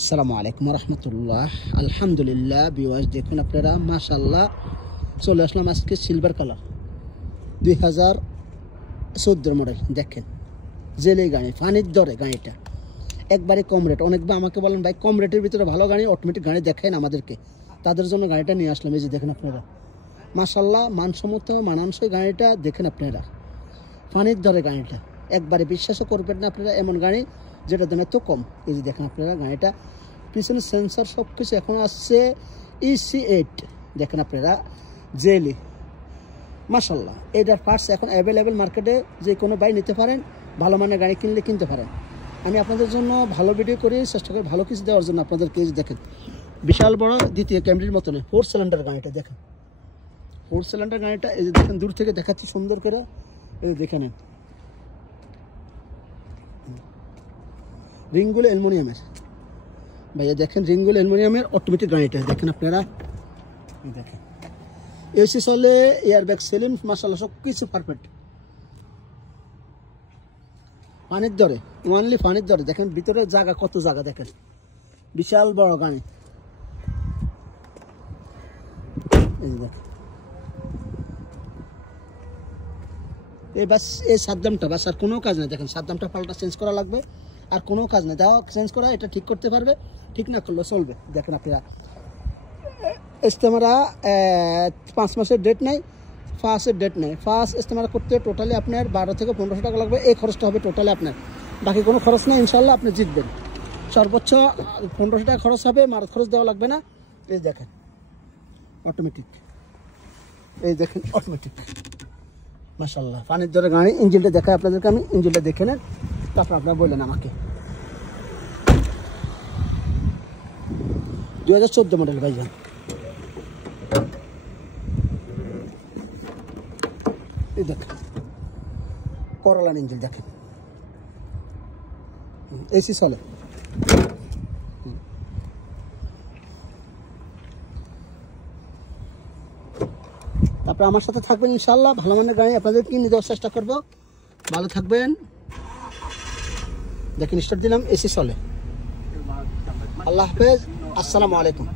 আসসালামু আলাইকুম রহমতুল্লাহ। আলহামদুলিল্লাহ বিওয়াজ দেখুন আপনারা মাশাল্লাহ চলে আসলাম আজকে সিলভার কালার 2014 মডেল। দেখেন জেলে গাড়ি, ফানির দরে গাড়িটা একবারে কম রেট। অনেকবার আমাকে বলেন ভাই কম রেটের ভিতরে ভালো গাড়ি অটোমেটিক গাড়ি দেখেন আমাদেরকে, তাদের জন্য গাড়িটা নিয়ে আসলাম। এই যে দেখেন আপনারা মাশাল্লাহ মানসম্মত মানানসই গাড়িটা দেখেন আপনারা, ফানির দরে গাড়িটা একবারে বিশ্বাসও করবেন না আপনারা, এমন গাড়ি যেটা দাম এত কম। এই যে দেখেন আপনারা গাড়িটা পিছনে সেন্সার সব কিছু এখন আসছে EC8 দেখেন আপনারা জেলি মাশাল্লাহ। এটার পার্টস এখন অ্যাভেলেবেল মার্কেটে, যে কোনো ভাই নিতে পারেন, ভালো মানের গাড়ি কিনলে কিনতে পারেন। আমি আপনাদের জন্য ভালো ভিডিও করি, চেষ্টা করি ভালো কিছু দেওয়ার জন্য আপনাদেরকে। দেখেন বিশাল বড় দ্বিতীয় ক্যামরির মতন 4 সিলিন্ডার গাড়িটা দেখেন, 4 সিলিন্ডার গাড়িটা। এই যে দেখেন দূর থেকে দেখাচ্ছি সুন্দর করে, এই যে দেখে নেন রিংগুলো অ্যালুমিনিয়ামের ভাইয়া, দেখেন রিংগুলো অ্যালুমিনিয়ামের অটোমেটিক গাড়িটা দেখেন আপনারা। দেখেন এসি চলে, এয়ারব্যাগ সেলিম মাশাআল্লাহ সব কিছু পারফেক্ট। পানির দরে ওয়ানলি পানির দরে দেখেন ভিতরে জায়গা কত জায়গা, দেখেন বিশাল বড় গাড়ি। এই যে দেখেন এই বাস এই সাদ্দামটা বাস আর কোনো কাজ নেই। দেখেন সাদ্দামটা পাল্টা চেঞ্জ করা লাগবে, আর কোনো কাজ নেই। দাও চেঞ্জ করা, এটা ঠিক করতে পারবে, ঠিক না করলে চলবে। দেখেন আপনারা ইস্তেমারা 5 মাসের ডেট নেই, ফার্স্টের ডেট নেই। ফার্স্ট ইস্তেমারা করতে টোটালি আপনার 12 থেকে 1500 টাকা লাগবে। এই খরচটা হবে টোটালি আপনার, বাকি কোনো খরচ নেই। ইনশাল্লাহ আপনি জিতবেন। সর্বোচ্চ 1500 টাকা খরচ হবে, মারত খরচ দেওয়া লাগবে না। এই দেখেন অটোমেটিক, এই দেখেন অটোমেটিক মাশাআল্লাহ পানির দরে গাড়ি। ইঞ্জিনটা দেখায় আপনাদেরকে, আমি ইঞ্জিনটা দেখে নেন, তারপর আপনারা বললেন আমাকে। 2014 মডেল ভাইজান। এই দেখেন করলার ইঞ্জিন দেখেন, এসি চলে। তারপরে আমার সাথে থাকবেন ইনশাল্লাহ, ভালো মানের গাড়ি আপনাদের কিনে দেওয়ার চেষ্টা করবো। ভালো থাকবেন। দেখেন স্টার্ট দিলাম, এসি চলে। আল্লাহ হাফেজ, আসসালামু আলাইকুম।